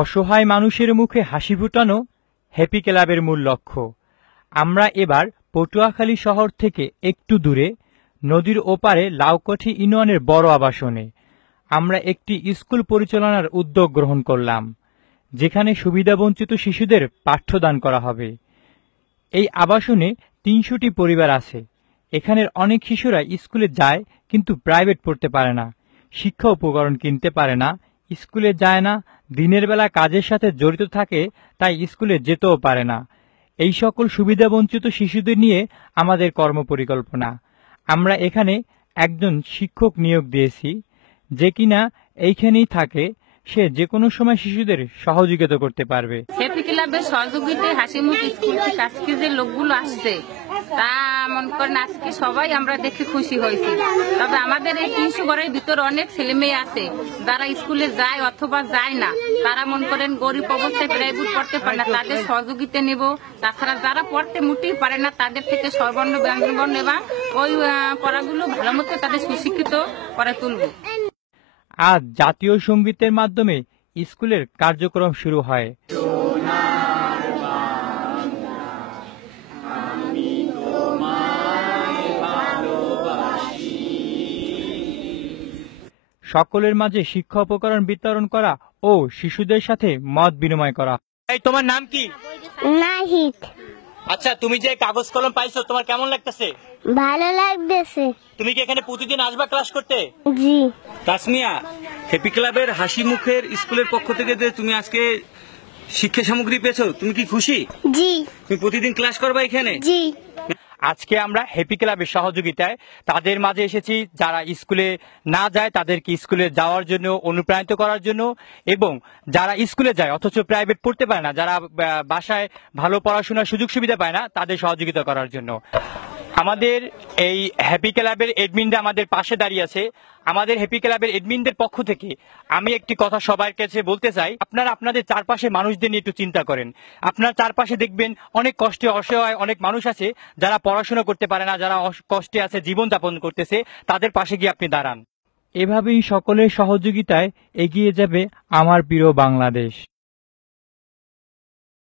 অসহায় মানুষের মুখে হাসি ফোটানো হ্যাপি ক্লাবের মূল লক্ষ্য। আমরা এবার পটুয়াখালী শহর থেকে একটু দূরে নদীর ওপারে লাউকাঠি ইউনিয়নের বড় আবাসনে আমরা একটি স্কুল পরিচালনার উদ্যোগ গ্রহণ করলাম, যেখানে সুবিধাবঞ্চিত শিশুদের পাঠ্যদান করা হবে। এই আবাসনে ৩০০টি পরিবার আছে। এখানের অনেক শিশুরা স্কুলে যায় কিন্তু প্রাইভেট পড়তে পারে না, শিক্ষা উপকরণ কিনতে পারে না, স্কুলে যায় না, দিনের বেলা কাজের সাথে জড়িত থাকে, তাই স্কুলে যেতেও পারে না। এই সকল সুবিধাবঞ্চিত শিশুদের নিয়ে আমাদের কর্মপরিকল্পনা। আমরা এখানে একজন শিক্ষক নিয়োগ দিয়েছি, যে কিনা এইখানেই থাকে। সে যে কোনো সময় শিশুদের সহযোগিতা করতে পারবে। হ্যাপি ক্লাবের সহযোগিতায় হাসিমুখ স্কুল থেকে আজকে যে লোকগুলো আসছে, তা মনে করেন আজকে সবাই আমরা দেখে খুশি হয়েছি। তবে আমাদের এই ৩০০ ঘরের ভিতরে অনেক ছেলে মেয়ে আছে যারা স্কুলে যায় অথবা যায় না। তারা মনে করেন গরিব অবস্থায় প্রাইভেট পড়তে পারে না, তাদের সহযোগিতা নেব। তাছাড়া যারা পড়তে মোটেই পারে না তাদের থেকে স্বর্ণবর্ণ ব্যঞ্জনবর্ণ এবং ওই পড়াগুলো ভালো মতো তাদের সুশিক্ষিত করে তুলব। আজ জাতীয় সঙ্গীতের মাধ্যমে স্কুলের কার্যক্রম শুরু হয়। সকলের মাঝে শিক্ষা উপকরণ বিতরণ করা ও শিশুদের সাথে মত বিনিময় করা। এই তোমার নাম কি? নাহিদ। আচ্ছা, তুমি যে কাগজ কলম পাইছো তোমার কেমন লাগতেছে? ভালো লাগতেছে। তুমি কি এখানে প্রতিদিন আসবা ক্লাস করতে? জি। তাসমিয়া, হ্যাপি ক্লাবের হাসি মুখের স্কুলের পক্ষ থেকে যে তুমি আজকে শিক্ষা সামগ্রী পেয়েছো, তুমি কি খুশি? জি। তুমি প্রতিদিন ক্লাস করবা এখানে? জি। আজকে আমরা হ্যাপি ক্লাবের সহযোগিতায় তাদের মাঝে এসেছি যারা স্কুলে না যায় তাদেরকে স্কুলে যাওয়ার জন্য অনুপ্রাণিত করার জন্য, এবং যারা স্কুলে যায় অথচ প্রাইভেট পড়তে পারে না, যারা বাসায় ভালো পড়াশোনার সুযোগ সুবিধা পায় না, তাদের সহযোগিতা করার জন্য। আমাদের এই হ্যাপি ক্লাবের এডমিনরা আমাদের পাশে দাঁড়িয়ে আছে। আমাদের হ্যাপি ক্লাবের এডমিনদের পক্ষ থেকে আমি একটি কথা সবার কাছে বলতে চাই, আপনারা আপনাদের চারপাশে মানুষদের নিয়ে একটু চিন্তা করেন। আপনার চারপাশে দেখবেন অনেক কষ্টে অসহায় অনেক মানুষ আছে যারা পড়াশোনা করতে পারে না, যারা কষ্টে আছে, জীবনযাপন করতেছে, তাদের পাশে গিয়ে আপনি দাঁড়ান। এভাবেই সকলের সহযোগিতায় এগিয়ে যাবে আমার প্রিয় বাংলাদেশ।